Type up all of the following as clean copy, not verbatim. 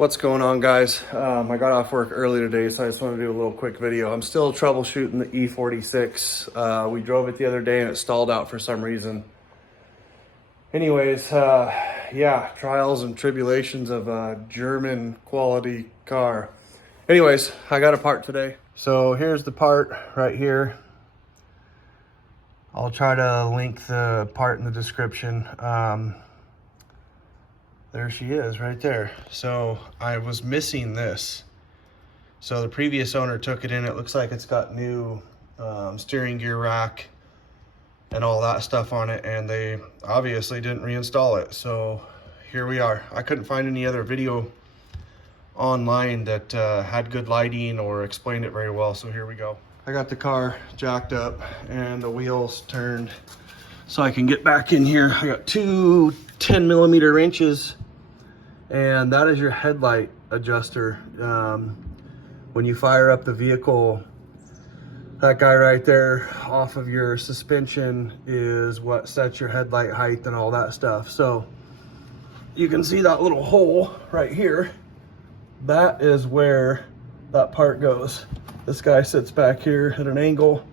What's going on, guys? I got off work early today, so I just want to do a little quick video. I'm still troubleshooting the E46. We drove it the other day and it stalled out for some reason. Anyways, yeah, trials and tribulations of a German quality car. Anyways, I got a part today. So here's the part right here. I'll try to link the part in the description. There she is right there. So I was missing this. So the previous owner took it in. It looks like it's got new steering gear rack and all that stuff on it, and they obviously didn't reinstall it. So here we are. I couldn't find any other video online that had good lighting or explained it very well, so here we go. I got the car jacked up and the wheels turned so I can get back in here. I got two 10mm wrenches, and that is your headlight adjuster. When you fire up the vehicle, that guy right there off of your suspension is what sets your headlight height and all that stuff. So you can see that little hole right here. That is where that part goes. This guy sits back here at an angle,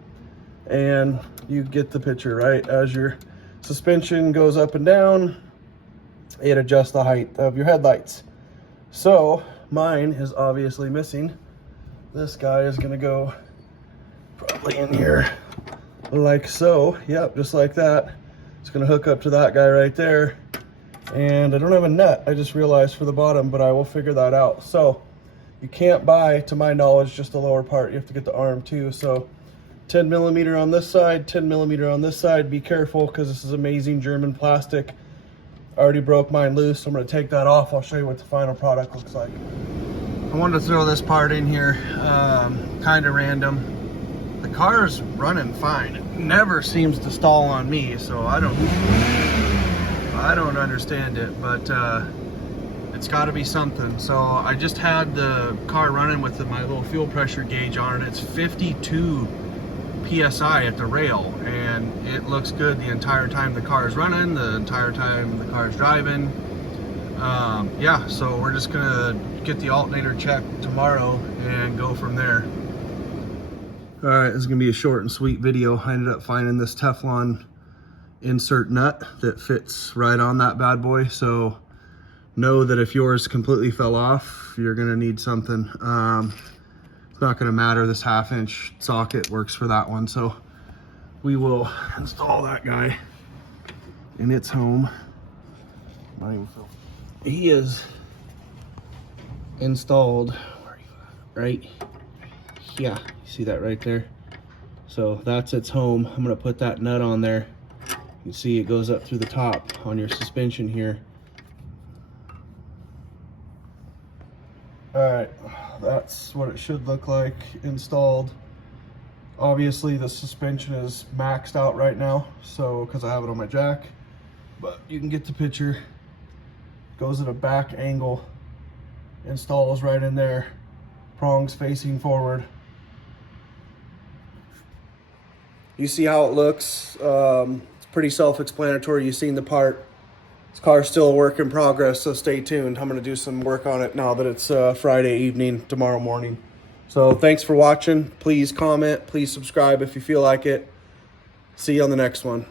and you get the picture, right? As your suspension goes up and down, it adjusts the height of your headlights. So mine is obviously missing. This guy is gonna go probably in here like so. Yep, just like that. It's gonna hook up to that guy right there. And I don't have a nut, I just realized, for the bottom, but I will figure that out. So you can't buy, to my knowledge, just the lower part. You have to get the arm too. So 10mm on this side, 10mm on this side. Be careful, because this is amazing German plastic. I already broke mine loose, so I'm going to take that off. I'll show you what the final product looks like. I wanted to throw this part in here, kind of random. The car is running fine. It never seems to stall on me, so I don't understand it, but it's got to be something. So I just had the car running with my little fuel pressure gauge on it. It's 52 PSI at the rail, and it looks good the entire time the car is running, the entire time the car is driving. Yeah, so we're just gonna get the alternator checked tomorrow and go from there. All right, this is gonna be a short and sweet video. I ended up finding this Teflon insert nut that fits right on that bad boy. So know that if yours completely fell off, you're gonna need something. It's not gonna matter, this 1/2" socket works for that one. So we will install that guy in its home. He is installed right here. You see that right there? So that's its home. I'm gonna put that nut on there. You can see it goes up through the top on your suspension here. All right, that's what it should look like installed. Obviously the suspension is maxed out right now, so because I have it on my jack, but you can get the picture. Goes at a back angle, installs right in there, prongs facing forward. You see how it looks. It's pretty self-explanatory. You've seen the part. This car's still a work in progress, so stay tuned. I'm gonna do some work on it now that it's Friday evening, tomorrow morning. So thanks for watching. Please comment, please subscribe if you feel like it. See you on the next one.